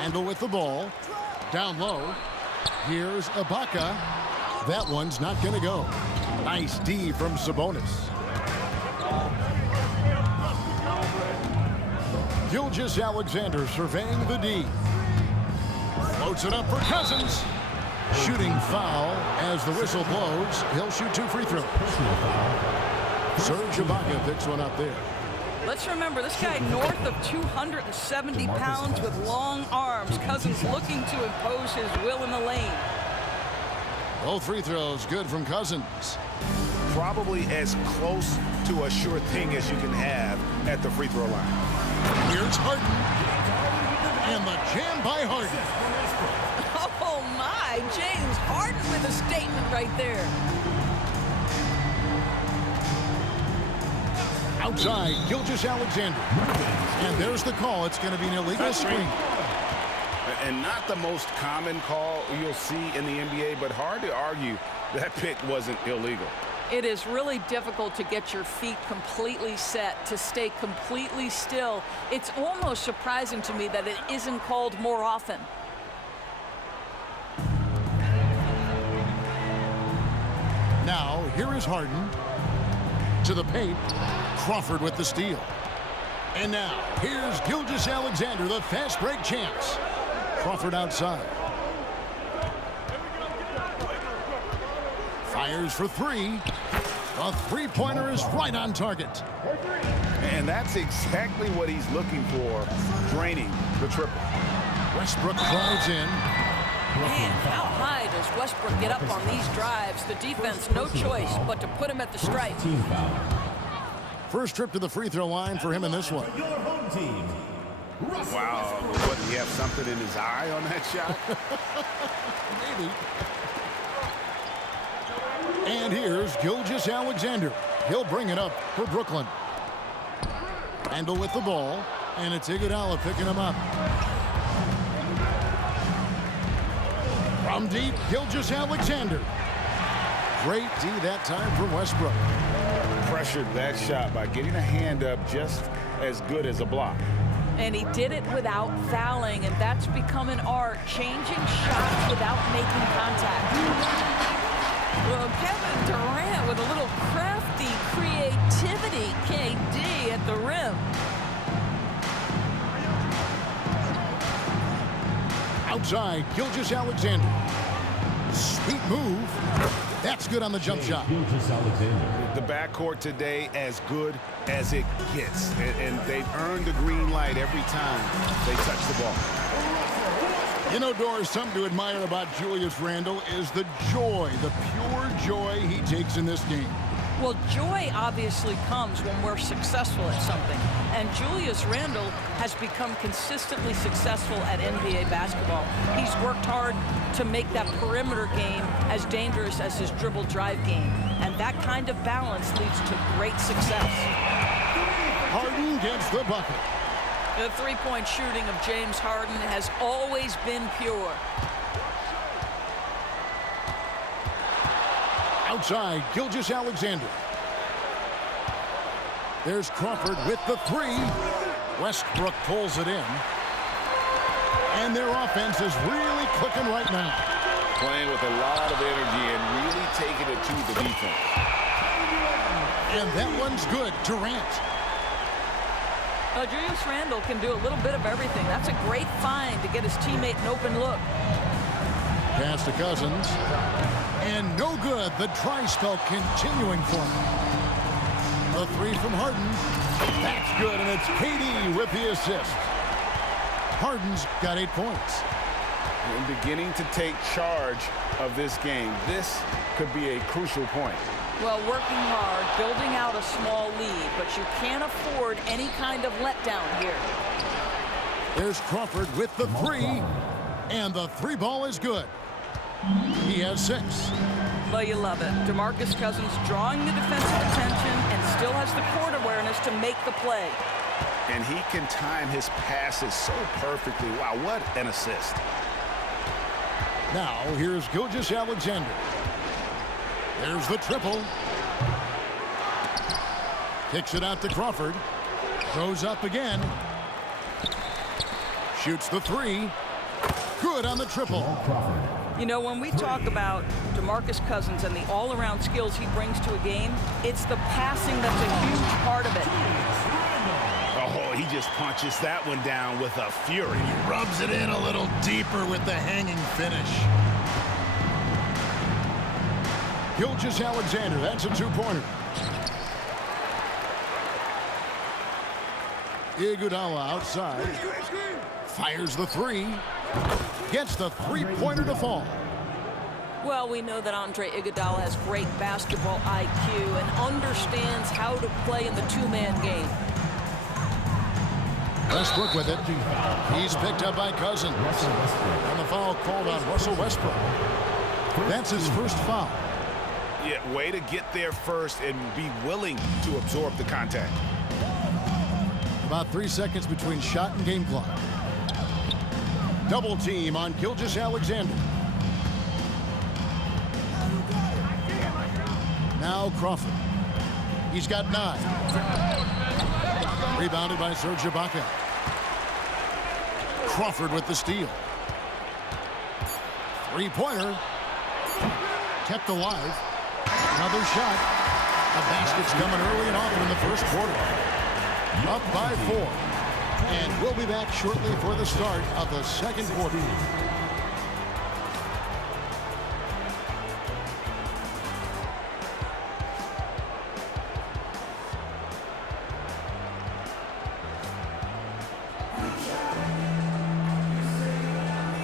Handle with the ball. Down low. Here's Ibaka. That one's not going to go. Nice D from Sabonis. Gilgeous-Alexander surveying the D. Floats it up for Cousins. Shooting foul as the whistle blows. He'll shoot 2 free throws. Serge Ibaka picks one up there. Let's remember, this guy north of 270 pounds with long arms. Cousins looking to impose his will in the lane. Both free throws good from Cousins. Probably as close to a sure thing as you can have at the free throw line. Here's Harden. And the jam by Harden. Oh my, James Harden with a statement right there. Outside, Gilgeous-Alexander. And there's the call. It's going to be an illegal screen. And not the most common call you'll see in the NBA, but hard to argue that pick wasn't illegal. It is really difficult to get your feet completely set, to stay completely still. It's almost surprising to me that it isn't called more often. Now, here is Harden. To the paint. Crawford with the steal. And now, here's Gilgeous-Alexander, the fast break champs. Crawford outside. Fires for 3. The three-pointer is right on target. And that's exactly what he's looking for, draining the triple. Westbrook drives in. Man, how high does Westbrook get up on these drives? The defense, no choice but to put him at the stripe. First trip to the free throw line for him in this one. Wow, what, did he have something in his eye on that shot? Maybe. And here's Gilgeous-Alexander. He'll bring it up for Brooklyn. Handle with the ball, and it's Iguodala picking him up. From deep, Gilgeous-Alexander. Great D that time from Westbrook. Pressured that shot by getting a hand up just as good as a block. And he did it without fouling, and that's become an art, changing shots without making contact. Well, Kevin Durant with a little crafty creativity, KD at the rim. Outside, Gilgeous-Alexander. Sweet move. That's good on the jump shot. The backcourt today as good as it gets. And they've earned the green light every time they touch the ball. You know, Doris, something to admire about Julius Randle is the joy, the pure joy he takes in this game. Well, joy obviously comes when we're successful at something. And Julius Randle has become consistently successful at NBA basketball. He's worked hard to make that perimeter game as dangerous as his dribble drive game. And that kind of balance leads to great success. Harden gets the bucket. The three-point shooting of James Harden has always been pure. Outside, Gilgeous-Alexander. There's Crawford with the 3. Westbrook pulls it in. And their offense is really clicking right now. Playing with a lot of energy and really taking it to the defense. And that one's good. Durant. Julius Randle can do a little bit of everything. That's a great find to get his teammate an open look. Pass to Cousins. And no good. The dry spell continuing for him. The 3 from Harden. That's good, and it's KD with the assist. Harden's got 8 points. And beginning to take charge of this game. This could be a crucial point. Well, working hard, building out a small lead, but you can't afford any kind of letdown here. There's Crawford with the 3, and the 3 ball is good. He has 6. Well, you love it. DeMarcus Cousins drawing the defensive attention and still has the court awareness to make the play. And he can time his passes so perfectly. Wow, what an assist. Now, here's Gilgeous-Alexander. There's the triple. Kicks it out to Crawford. Goes up again. Shoots the 3. Good on the triple. You know, when we talk about DeMarcus Cousins and the all-around skills he brings to a game, it's the passing that's a huge part of it. Oh, he just punches that one down with a fury. He rubs it in a little deeper with the hanging finish. Gilgeous-Alexander, that's a two-pointer. Iguodala outside. Fires the three. Gets the three-pointer to fall. Well, we know that Andre Iguodala has great basketball IQ and understands how to play in the two-man game. Westbrook with it. He's picked up by Cousins. And the foul called on Russell Westbrook. That's his first foul. Yeah, way to get there first and be willing to absorb the contact. About 3 seconds between shot and game clock. Double team on Gilgeous-Alexander. Now Crawford. He's got 9. Rebounded by Serge Ibaka. Crawford with the steal. Three-pointer. Kept alive. Another shot. The basket's coming early and often in the first quarter. Up by 4. And we'll be back shortly for the start of the second quarter.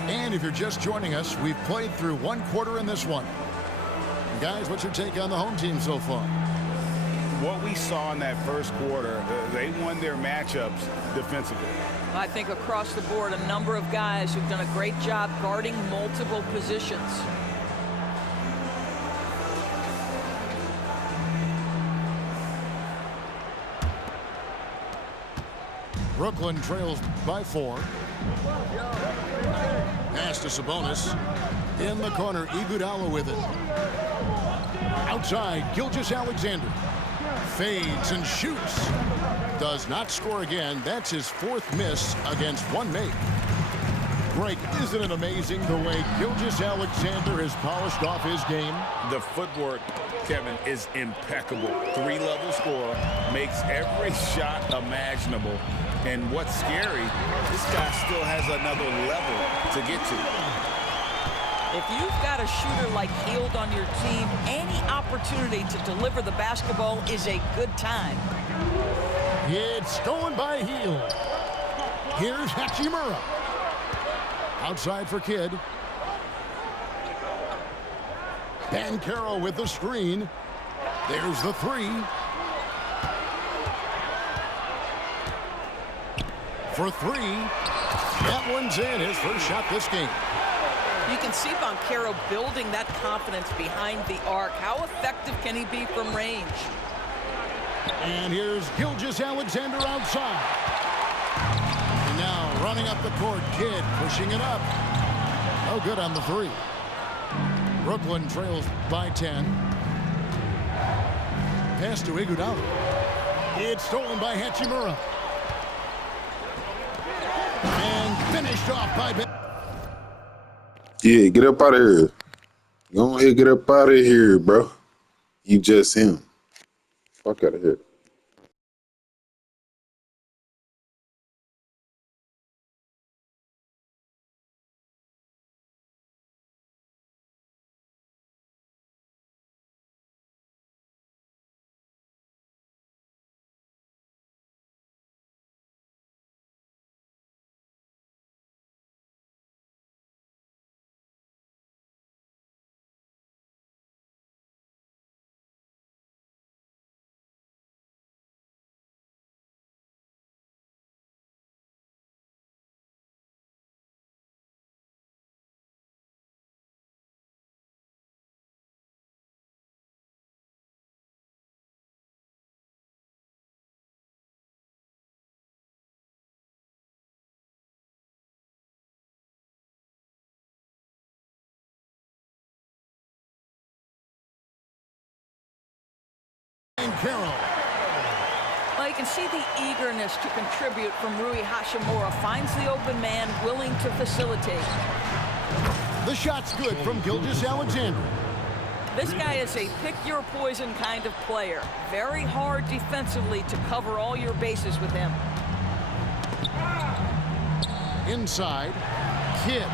And if you're just joining us, we've played through one quarter in this one. Guys, what's your take on the home team so far? What we saw in that first quarter, they won their matchups defensively. I think across the board, a number of guys who've done a great job guarding multiple positions. Brooklyn trails by 4. Pass to Sabonis. In the corner, Iguodala with it. Outside, Gilgeous-Alexander. Fades and shoots. Does not score again. That's his 4th miss against one make. Greg, isn't it amazing the way Gilgeous-Alexander has polished off his game? The footwork, Kevin, is impeccable. 3-level scorer, makes every shot imaginable. And what's scary, this guy still has another level to get to. If you've got a shooter like Hield on your team, any opportunity to deliver the basketball is a good time. It's stolen by Hield. Here's Hachimura. Outside for Kidd. Banchero with the screen. There's the 3. For 3. That one's in. His first shot this game. You can see Banchero building that confidence behind the arc. How effective can he be from range? And here's Gilgeous-Alexander outside. And now running up the court, Kidd pushing it up. Oh, good on the 3. Brooklyn trails by 10. Pass to Iguodala. It's stolen by Hachimura. And finished off by Ben. Yeah, get up out of here. Go ahead, get up out of here, bro. You just him. Fuck out of here. Carroll. Well, you can see the eagerness to contribute from Rui Hachimura. Finds the open man, willing to facilitate. The shot's good from Gilgeous-Alexander. This guy is a pick-your-poison kind of player. Very hard defensively to cover all your bases with him. Inside, Kidd.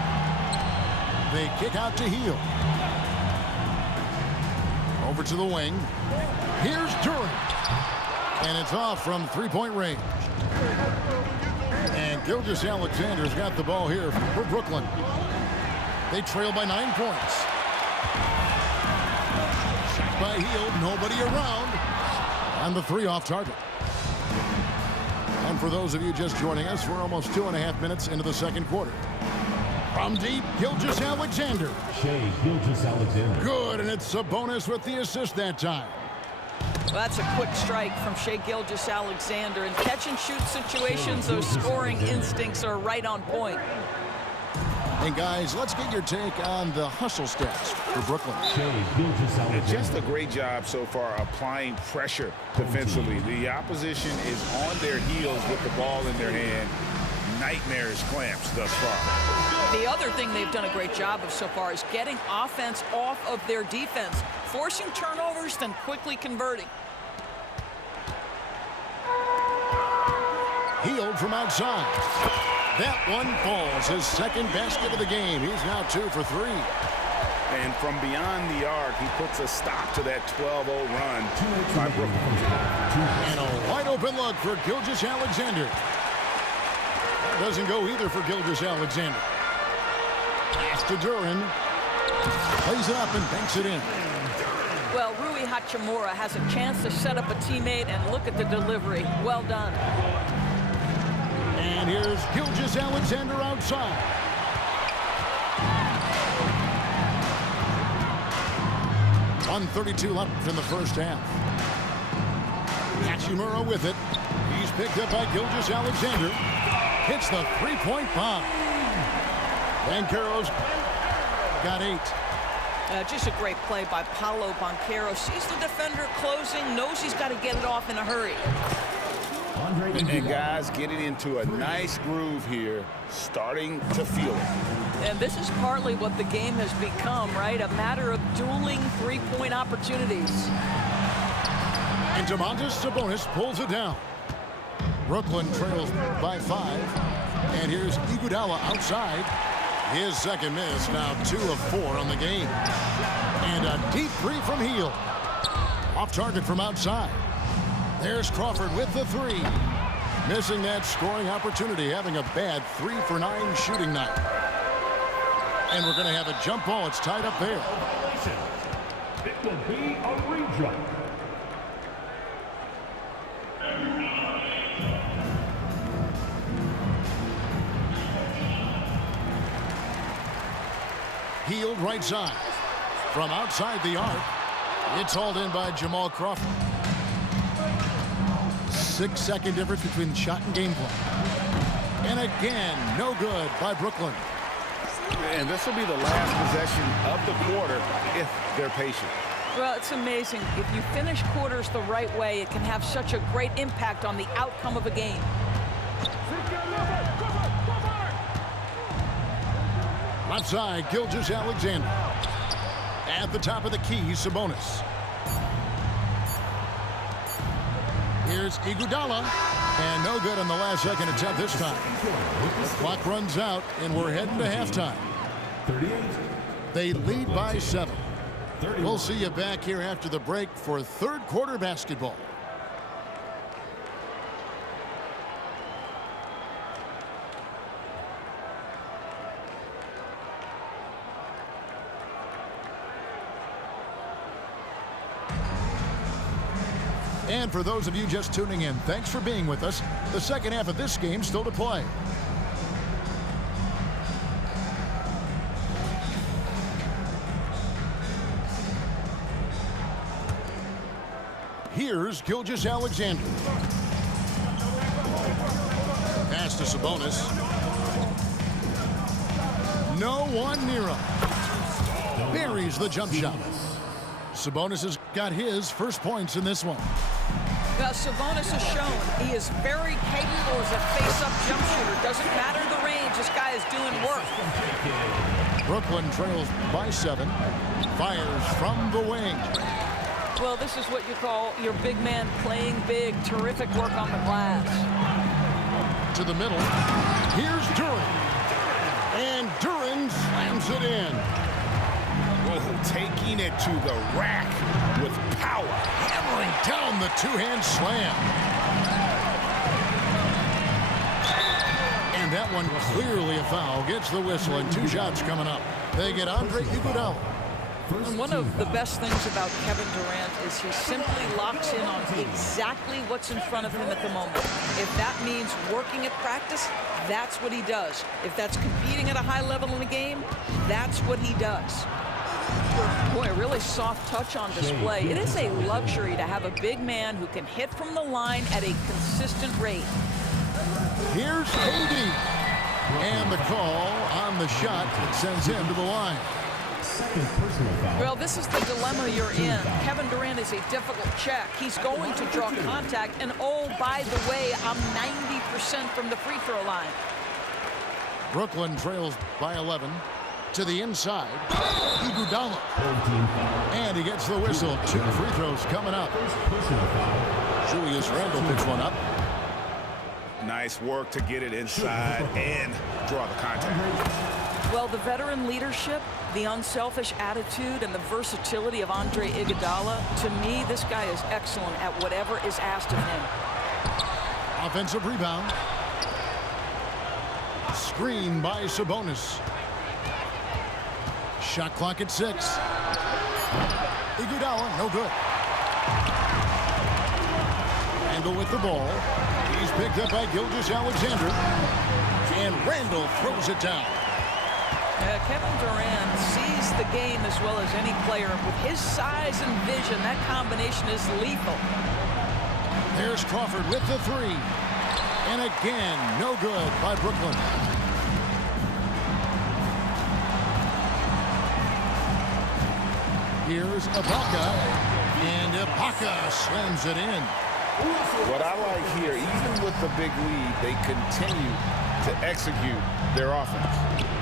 They kick out to Hield. Over to the wing. Here's Durant. And it's off from three-point range. And Gilgeous-Alexander's got the ball here for Brooklyn. They trail by 9 points. Shot by Hield, nobody around. And the three off target. And for those of you just joining us, we're almost 2.5 minutes into the second quarter. From deep, Gilgeous-Alexander. Shai Gilgeous-Alexander. Good, and it's Sabonis with the assist that time. Well, that's a quick strike from Shai Gilgeous-Alexander. In catch-and-shoot situations, those scoring instincts are right on point. And guys, let's get your take on the hustle stats for Brooklyn. Shai Gilgeous-Alexander. Just a great job so far applying pressure defensively. The opposition is on their heels with the ball in their hand. Nightmarish clamps thus far. The other thing they've done a great job of so far is getting offense off of their defense, forcing turnovers, then quickly converting. Hield from outside. That one falls. His second basket of the game. He's now 2 for 3. And from beyond the arc, he puts a stop to that 12-0 run by Brooklyn. And a wide open look for Gilgeous-Alexander. That doesn't go either for Gilgeous-Alexander. Pass to Duran. Plays it up and banks it in. Well, Rui Hachimura has a chance to set up a teammate, and look at the delivery. Well done. And here's Gilgeous-Alexander outside. .132 left in the first half. Hachimura with it. He's picked up by Gilgeous-Alexander. Hits the three-point bomb. Banchero's got 8. Just a great play by Paolo Banchero. Sees the defender closing, knows he's got to get it off in a hurry. And guys getting into a nice groove here, starting to feel it. And this is partly what the game has become, right? A matter of dueling three-point opportunities. And Domantas Sabonis pulls it down. Brooklyn trails by 5. And here's Iguodala outside. His second miss, now 2 of 4 on the game. And a deep three from Hield. Off target from outside. There's Crawford with the 3. Missing that scoring opportunity, having a bad 3 for 9 shooting night. And we're going to have a jump ball. It's tied up there. It will be a redraw. Hield right side. From outside the arc, it's hauled in by Jamal Crawford. 6-second difference between shot and game play. And again, no good by Brooklyn. And this will be the last possession of the quarter if they're patient. Well, it's amazing. If you finish quarters the right way, it can have such a great impact on the outcome of a game. Left side, Gilgeous-Alexander. At the top of the key, Sabonis. Here's Iguodala. And no good on the last second attempt this time. The clock runs out, and we're heading to halftime. 38. They lead by 7. We'll see you back here after the break for third quarter basketball. And for those of you just tuning in, thanks for being with us. The second half of this game still to play. Here's Gilgeous-Alexander. Pass to Sabonis. No one near him. Buries the jump shot. Sabonis has got his first points in this one. Well, Sabonis has shown he is very capable as a face-up jump shooter. Doesn't matter the range. This guy is doing work. Brooklyn trails by 7. Fires from the wing. Well, this is what you call your big man playing big. Terrific work on the glass. To the middle. Here's Duren. And Duren slams it in. Whoa, taking it to the rack with power. Hammering down the two-hand slam. And that one clearly a foul. Gets the whistle and 2 shots coming up. They get Andre Iguodala. And one of the best things about Kevin Durant is he simply locks in on exactly what's in front of him at the moment. If that means working at practice, that's what he does. If that's competing at a high level in the game, that's what he does. Boy, a really soft touch on display. It is a luxury to have a big man who can hit from the line at a consistent rate. Here's KD. And the call on the shot that sends him to the line. Well, this is the dilemma you're in. Kevin Durant is a difficult check. He's going to draw contact. And oh, by the way, I'm 90% from the free throw line. Brooklyn trails by 11. To the inside. Iguodala. And he gets the whistle. 2 free throws coming up. Julius Randle picks one up. Nice work to get it inside and draw the contact. Well, the veteran leadership, the unselfish attitude, and the versatility of Andre Iguodala, to me, this guy is excellent at whatever is asked of him. Offensive rebound. Screen by Sabonis. Shot clock at 6. Iguodala, no good. Randle with the ball. He's picked up by Gilgeous-Alexander. And Randle throws it down. Kevin Durant sees the game as well as any player. With his size and vision, that combination is lethal. There's Crawford with the 3. And again, no good by Brooklyn. Here's Ibaka. And Ibaka slams it in. What I like here, even with the big lead, they continue to execute their offense.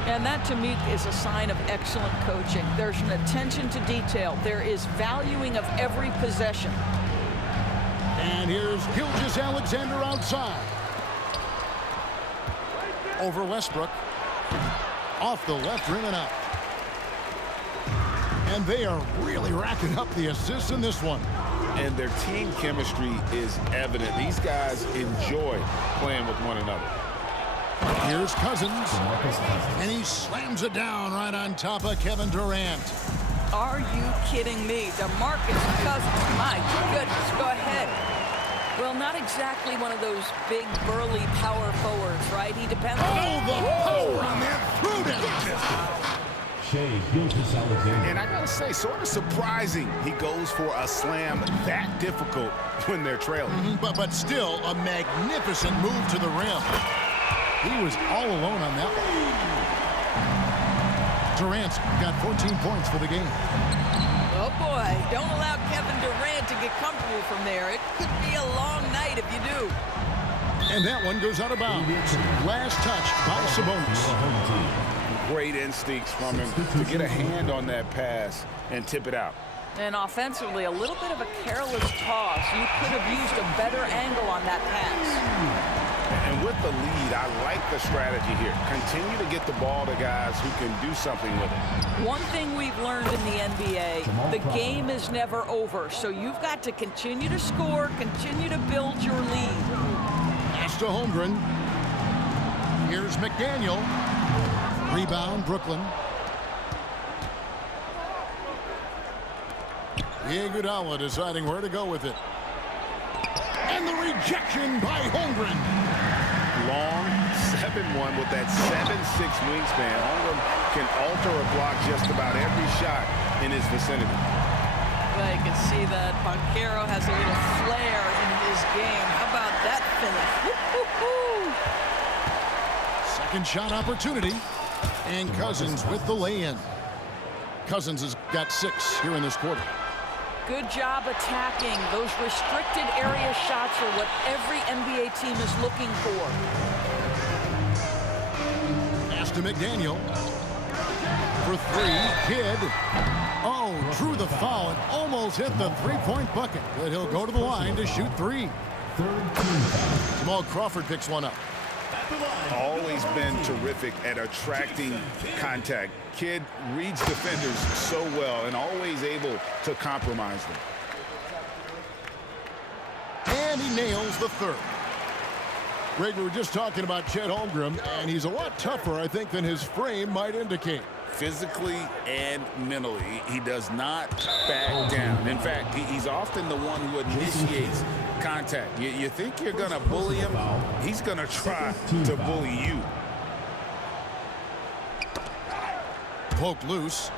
And that, to me, is a sign of excellent coaching. There's an attention to detail. There is valuing of every possession. And here's Gilgeous-Alexander outside. Over Westbrook. Off the left rim and out. And they are really racking up the assists in this one. And their team chemistry is evident. These guys enjoy playing with one another. Here's Cousins. And he slams it down right on top of Kevin Durant. Are you kidding me? DeMarcus Cousins, my goodness, go ahead. Well, not exactly one of those big, burly power forwards, right? He depends on... Oh, the power on that throwdown. And I gotta say, sort of surprising he goes for a slam that difficult when they're trailing. But still a magnificent move to the rim. He was all alone on that one. Durant's got 14 points for the game. Oh boy, don't allow Kevin Durant to get comfortable from there. It could be a long night if you do. And that one goes out of bounds. Last touch by Sabonis. Great instincts from him to get a hand on that pass and tip it out. And offensively, a little bit of a careless toss. You could have used a better angle on that pass. And with the lead, I like the strategy here. Continue to get the ball to guys who can do something with it. One thing we've learned in the NBA, the game is never over. So you've got to continue to score, continue to build your lead. Pass to Holmgren. Here's McDaniel. Rebound, Brooklyn. Iguodala deciding where to go with it. And the rejection by Holmgren. Long 7-1 with that 7'6" wingspan. Holmgren can alter a block just about every shot in his vicinity. Well, you can see that Banchero has a little flair in his game. How about that finish? Woo-hoo-hoo. Second shot opportunity. And Cousins with the lay-in. Cousins has got 6 here in this quarter. good job attacking. Those restricted area shots are what every NBA team is looking for. Pass to McDaniel. For three, Kidd. Oh, drew the foul and almost hit the three-point bucket. But he'll go to the line to shoot three. Jamal Crawford picks one up. Always been terrific at attracting contact. Kidd reads defenders so well and always able to compromise them. And he nails the third. Greg, we were just talking about Chet Holmgren, and he's a lot tougher, I think, than his frame might indicate. Physically and mentally, he does not back down. In fact, he's often the one who initiates contact. You think you're going to bully him, he's going to try to bully you. Poke loose.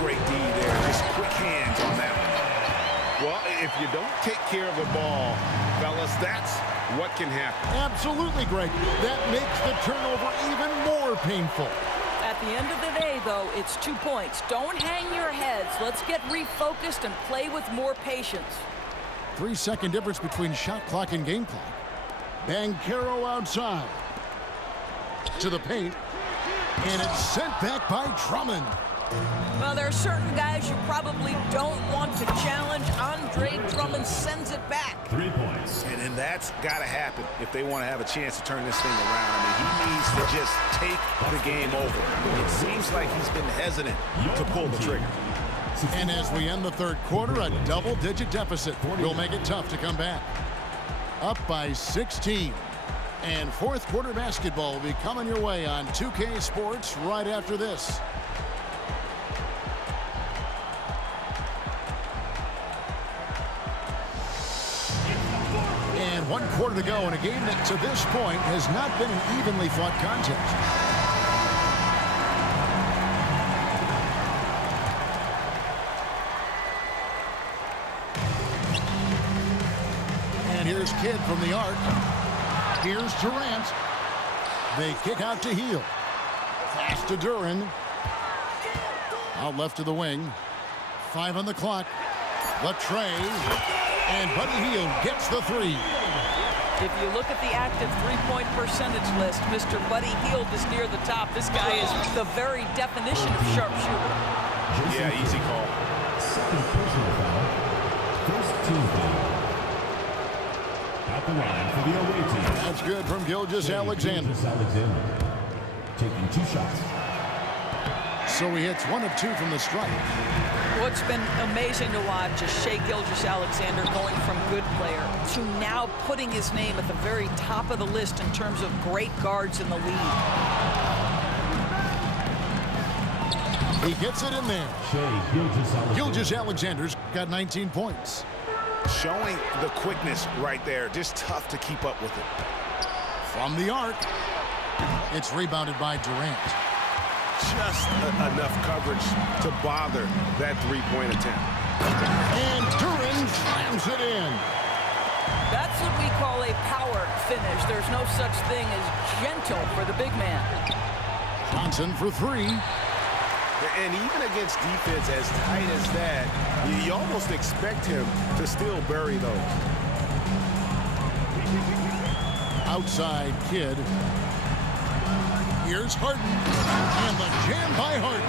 Great D there, just quick hands on that one. Well, if you don't take care of the ball, fellas, that's what can happen. Absolutely, Greg. That makes the turnover even more painful. At the end of the day, though, it's 2 points. Don't hang your heads. Let's get refocused and play with more patience. 3-second difference between shot clock and game clock. Banchero outside. To the paint. And it's sent back by Drummond. Well, there are certain guys you probably don't want to challenge. Andre Drummond sends it back. 3 points. And that's got to happen if they want to have a chance to turn this thing around. I mean, he needs to just take the game over. It seems like he's been hesitant to pull the trigger. And as we end the third quarter, a double-digit deficit will make it tough to come back. Up by 16. And fourth quarter basketball will be coming your way on 2K Sports right after this. And 1 quarter to go in a game that to this point has not been an evenly fought contest. And here's Kidd from the arc. Here's Durant. They kick out to Hield. Pass to Duren. Out left to the wing. 5 on the clock. Latrey. And Buddy Hield gets the three. If you look at the active three-point percentage list, Mr. Buddy Hield is near the top. This guy is the very definition of sharpshooter. Yeah, easy call. Second personal foul. First team foul. At the line for the away team. That's good from Gilgeous-Alexander. Gilgeous-Alexander taking 2 shots. So he hits 1 of 2 from the strike. What's been amazing to watch is Shai Gilgeous-Alexander going from good player to now putting his name at the very top of the list in terms of great guards in the league. He gets it in there. Shai Gilgeous-Alexander. Gilgeous-Alexander's got 19 points. Showing the quickness right there. Just tough to keep up with it. From the arc. It's rebounded by Durant. Just enough coverage to bother that three-point attempt. And Duren slams it in. That's what we call a power finish. There's no such thing as gentle for the big man. Johnson for 3. And even against defense as tight as that, you almost expect him to still bury those. Outside Kidd. Here's Harden. And the jam by Harden.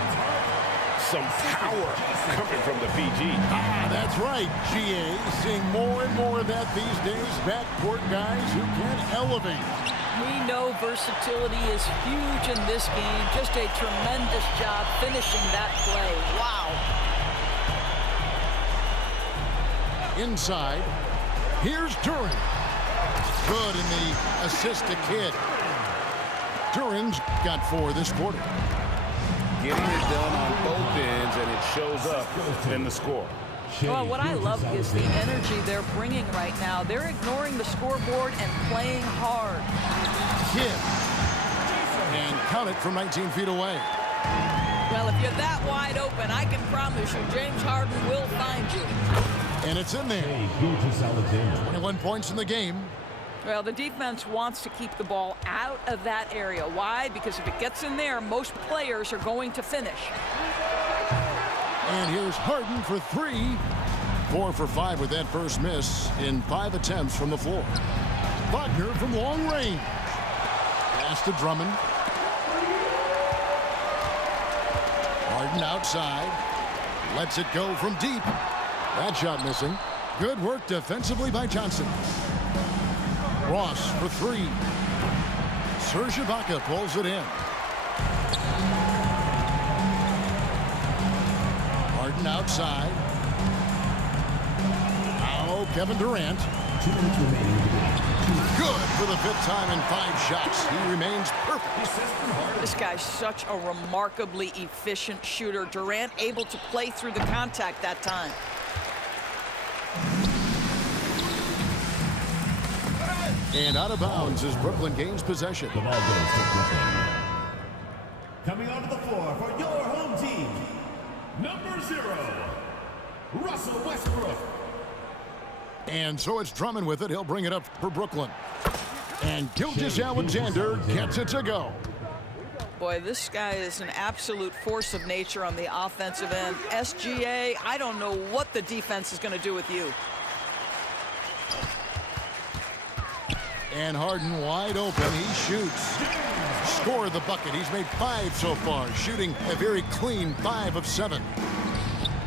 Some power coming from the PG. That's right, GA. Seeing more and more of that these days. Backcourt guys who can elevate. We know versatility is huge in this game. Just a tremendous job finishing that play. Wow. Inside. Here's Duren. Good in the assist to Kidd. Duren's got 4 this quarter. Getting it done on both ends, and it shows up in the score. Well, what I love is the energy they're bringing right now. They're ignoring the scoreboard and playing hard. Kidd. And count it from 19 feet away. Well, if you're that wide open, I can promise you James Harden will find you. And it's in there. Shai Gilgeous-Alexander. 21 points in the game. Well, the defense wants to keep the ball out of that area. Why? Because if it gets in there, most players are going to finish. And here's Harden for 3. 4 for 5 with that first miss in 5 attempts from the floor. Wagner from long range. Pass to Drummond. Harden outside. Lets it go from deep. That shot missing. Good work defensively by Johnson. Ross for 3. Serge Ibaka pulls it in. Harden outside. Now Kevin Durant. 2 minutes remaining. Good for the 5th time in 5 shots. He remains perfect. This guy's such a remarkably efficient shooter. Durant able to play through the contact that time. And out of bounds as Brooklyn gains possession. The ball goes to Brooklyn. Coming onto the floor for your home team, number 0, Russell Westbrook. And so it's Drummond with it. He'll bring it up for Brooklyn. And Gilgeous-Alexander gets it to go. Boy, this guy is an absolute force of nature on the offensive end. SGA, I don't know what the defense is going to do with you. And Harden wide open. He shoots. Scored the bucket. He's made 5 so far, shooting a very clean 5 of 7.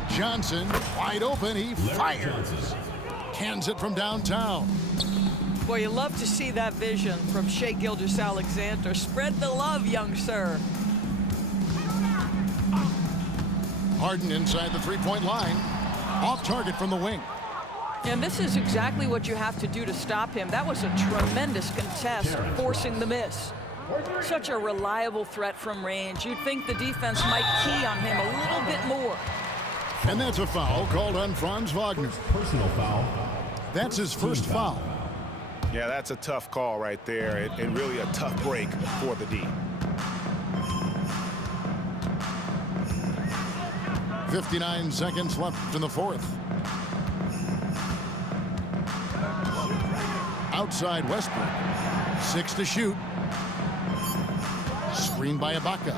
Johnson wide open. He fires. Cans it from downtown. Boy, you love to see that vision from Shai Gilgeous-Alexander. Spread the love, young sir. Harden inside the 3-point line. Off target from the wing. And this is exactly what you have to do to stop him. That was a tremendous contest, forcing the miss. Such a reliable threat from range. You'd think the defense might key on him a little bit more. And that's a foul called on Franz Wagner. Personal foul. That's his first foul. Yeah, that's a tough call right there, and really a tough break for the D. 59 seconds left in the 4th. Outside Westbrook. 6 to shoot. Screen by Ibaka.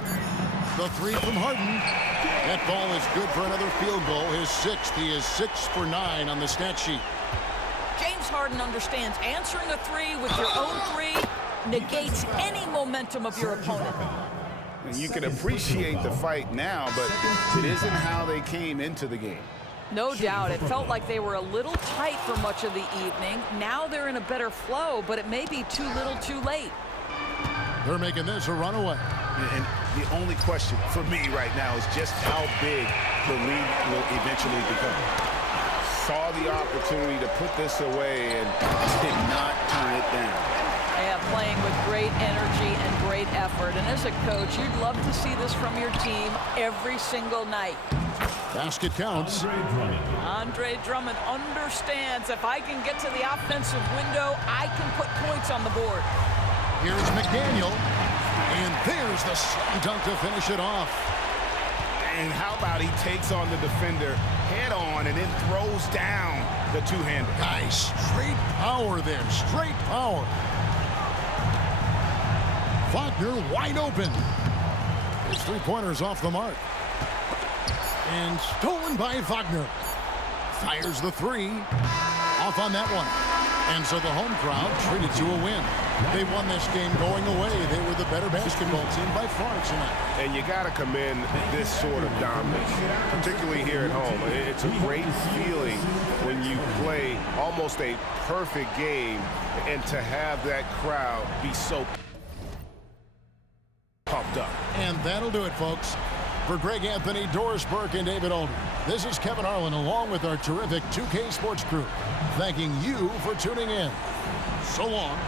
The 3 from Harden. That ball is good for another field goal. His 6th. He is 6 for 9 on the stat sheet. James Harden understands answering a 3 with your own 3 negates any momentum of your opponent. And you can appreciate the fight now, but it isn't how they came into the game. No doubt. It felt like they were a little tight for much of the evening. Now they're in a better flow, but it may be too little too late. They're making this a runaway. And the only question for me right now is just how big the lead will eventually become. Saw the opportunity to put this away and did not turn it down. Yeah, playing with great energy and great effort. And as a coach, you'd love to see this from your team every single night. Basket counts. Andre Drummond understands if I can get to the offensive window, I can put points on the board. Here's McDaniel. And there's the slam dunk to finish it off. And how about he takes on the defender head on and then throws down the two-hander. Nice. Straight power there. Straight power. Wagner wide open. His 3-pointer's off the mark. And stolen by Wagner. Fires the 3. Off on that one. And so the home crowd treated to a win. They won this game going away. They were the better basketball team by far tonight. And you got to commend this sort of dominance, particularly here at home. It's a great feeling when you play almost a perfect game and to have that crowd be so pumped up. And that'll do it, folks. For Greg Anthony, Doris Burke, and David Olden, this is Kevin Harlan along with our terrific 2K Sports crew, thanking you for tuning in. So long.